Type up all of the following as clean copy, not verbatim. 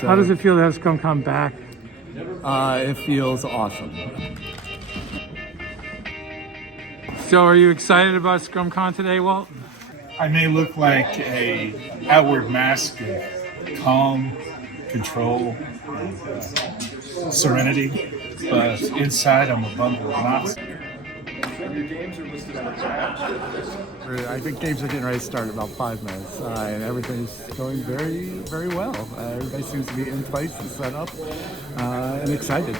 So, How does it feel to have Scrumcon back? It feels awesome. So are you excited about Scrumcon today, Walt? I may look like a outward mask of calm, control, and serenity, but inside I'm a bundle of knots. I think games are getting ready to start in about 5 minutes, and everything's going very, very well. Everybody seems to be in place and set up, and excited.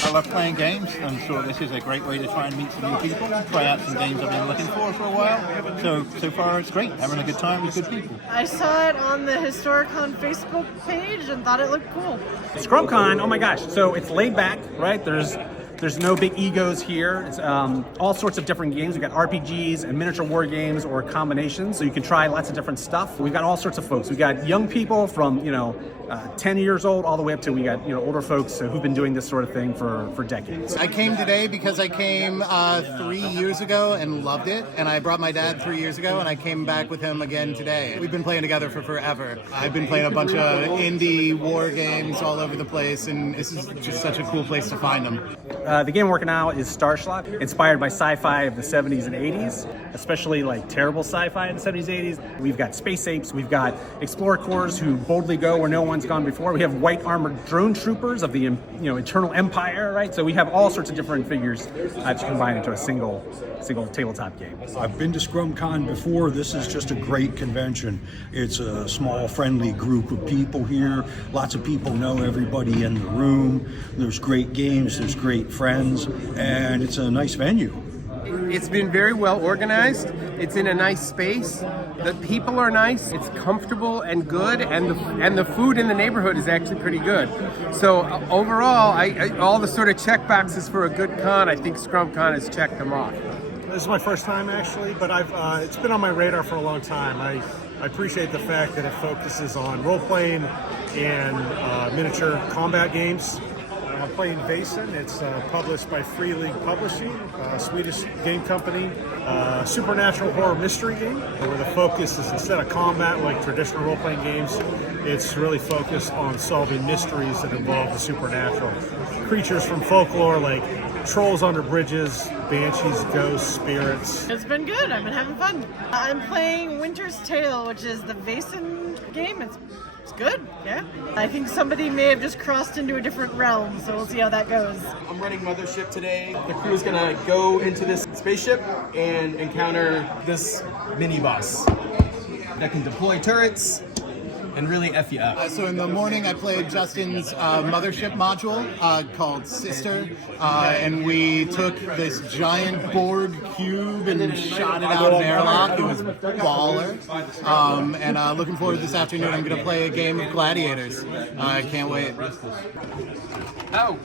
I love playing games. I'm sure this is a great way to try and meet some new people, try out some games I've been looking for a while. So far it's great, having a good time with good people. I saw it on the Historicon Facebook page and thought it looked cool. Scrumcon, oh my gosh, so it's laid back, right? There's no big egos here. It's all sorts of different games. We've got RPGs and miniature war games or combinations, so you can try lots of different stuff. We've got all sorts of folks. We've got young people from 10 years old all the way up to older folks who've been doing this sort of thing for decades. I came today because I came 3 years ago and loved it, and I brought my dad 3 years ago, and I came back with him again today. We've been playing together for forever. I've been playing a bunch of indie war games all over the place, and this is just such a cool place to find them. The game we're working now is Starschlock, inspired by sci-fi of the 70s and 80s, especially like terrible sci-fi in the 70s and 80s. We've got space apes, we've got explorer corps who boldly go where no one's gone before. We have white armored drone troopers of the Eternal Empire, right? So we have all sorts of different figures to combine into a single tabletop game. I've been to Scrumcon before. This is just a great convention. It's a small, friendly group of people here. Lots of people know everybody in the room. There's great games, there's great friends, and it's a nice venue. It's been very well organized. It's in a nice space. The people are nice. It's comfortable and good, and the food in the neighborhood is actually pretty good. So overall, all the sort of check boxes for a good con, I think Scrumcon has checked them off. This is my first time actually, but it's been on my radar for a long time. I appreciate the fact that it focuses on role-playing and miniature combat games. I'm playing Vaesen. It's published by Free League Publishing, a Swedish game company. Supernatural horror mystery game, where the focus is, instead of combat like traditional role-playing games, it's really focused on solving mysteries that involve the supernatural. Creatures from folklore like trolls under bridges, banshees, ghosts, spirits. It's been good. I've been having fun. I'm playing Winter's Tale, which is the Vaesen game. It's good, yeah. I think somebody may have just crossed into a different realm, so we'll see how that goes. I'm running Mothership today. The crew is gonna go into this spaceship and encounter this mini-boss that can deploy turrets and really F you up. So in the morning I played Justin's Mothership module called Sister, and we took this giant Borg cube and shot it out of airlock. It was baller. And looking forward this afternoon, I'm going to play a game of Gladiators. I can't wait. Oh,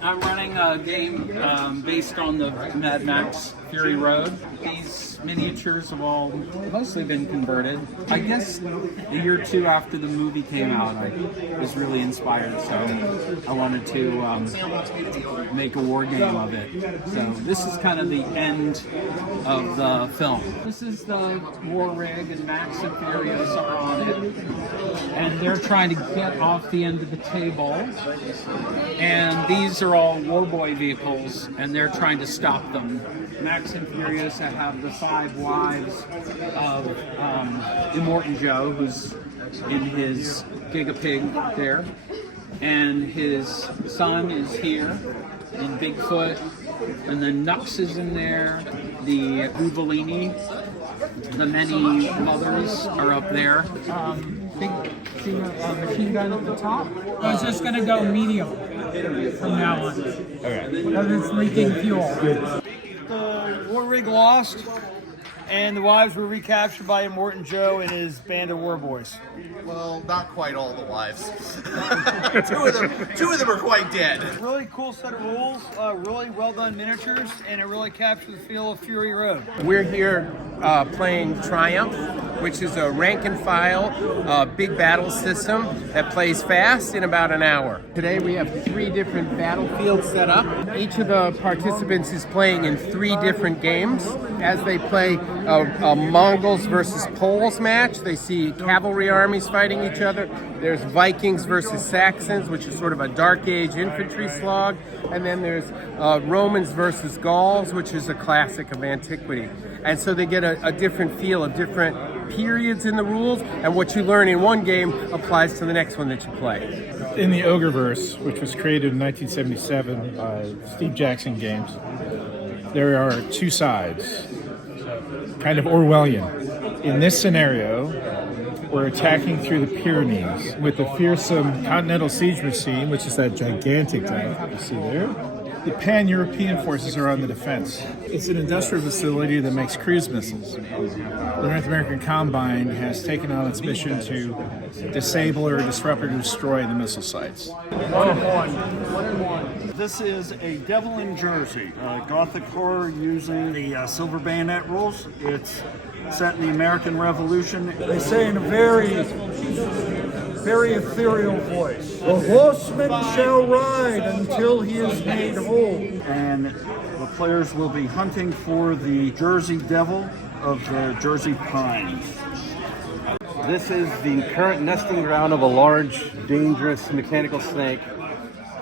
I'm running a game based on the Mad Max Fury Road. These miniatures have all mostly been converted. I guess a year or two after the movie came out, I was really inspired, so I wanted to make a war game of it. So this is kind of the end of the film. This is the war rig, and Max and Furiosa are on it, and they're trying to get off the end of the table. And these are all warboy vehicles, and they're trying to stop them. Max and Furiosa have the 5 wives of Immortan Joe, who's in his Gigapig there, and his son is here, and Bigfoot, and then Nux is in there, the Uvellini, the many mothers are up there. Big machine gun at the top. I was just gonna go medium from now on. Okay. Because it's leaking fuel. The war rig lost, and the wives were recaptured by Immortan Joe and his band of war boys. Well, not quite all the wives. two of them are quite dead. Really cool set of rules, really well done miniatures, and it really captured the feel of Fury Road. We're here playing Triumph, which is a rank and file big battle system that plays fast in about an hour. Today we have 3 different battlefields set up. Each of the participants is playing in 3 different games. As they play a Mongols versus Poles match, they see cavalry armies fighting each other. There's Vikings versus Saxons, which is sort of a Dark Age infantry slog. And then there's Romans versus Gauls, which is a classic of antiquity. And so they get a different feel of different periods in the rules, and what you learn in one game applies to the next one that you play. In the Ogreverse, which was created in 1977 by Steve Jackson Games, there are 2 sides, kind of Orwellian. In this scenario, we're attacking through the Pyrenees with the fearsome Continental Siege Machine, which is that gigantic tank you see there. The pan-European forces are on the defense. It's an industrial facility that makes cruise missiles. The North American Combine has taken on its mission to disable or disrupt or destroy the missile sites. This is a Devil in Jersey, Gothic horror using the silver bayonet rules. It's set in the American Revolution. They say in a very ethereal voice, "The horseman shall ride until he is made whole." And the players will be hunting for the Jersey Devil of the Jersey Pines. This is the current nesting ground of a large, dangerous mechanical snake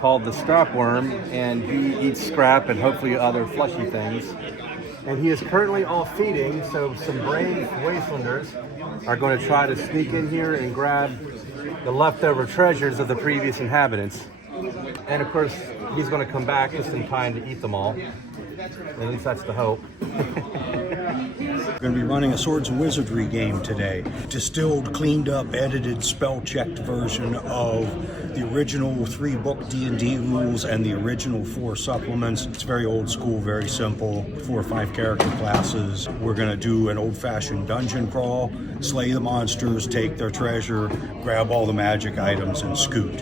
called the scrapworm, and he eats scrap and hopefully other fleshy things. And he is currently off feeding, so some brave wastelanders are going to try to sneak in here and grab the leftover treasures of the previous inhabitants. And of course, he's going to come back just in time to eat them all. At least that's the hope. We're going to be running a Swords and Wizardry game today. Distilled, cleaned up, edited, spell-checked version of the original 3-book D&D rules and the original 4 supplements. It's very old school, very simple, 4 or 5 character classes. We're going to do an old-fashioned dungeon crawl, slay the monsters, take their treasure, grab all the magic items, and scoot.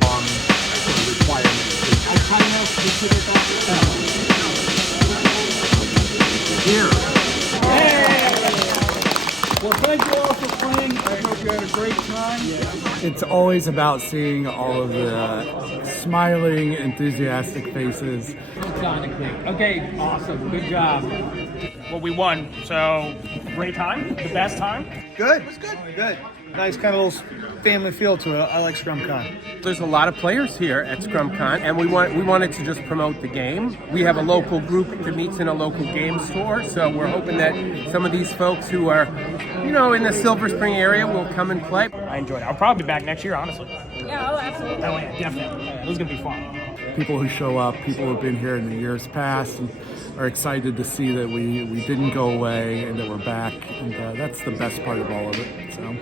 Here. Well, thank you all for playing. I hope you had a great time. It's always about seeing all of the smiling, enthusiastic faces. Okay, awesome. Good job. Well, we won, so great time. The best time. Good. It was good. Good. Nice kind of little family feel to it. I like Scrumcon. There's a lot of players here at Scrumcon, and we wanted to just promote the game. We have a local group that meets in a local game store, so we're hoping that some of these folks who are, in the Silver Spring area will come and play. I enjoyed it. I'll probably be back next year, honestly. Yeah, oh, absolutely. Oh, yeah, definitely. It was going to be fun. People who show up, people who've been here in the years past, and are excited to see that we didn't go away and that we're back, and that's the best part of all of it. So.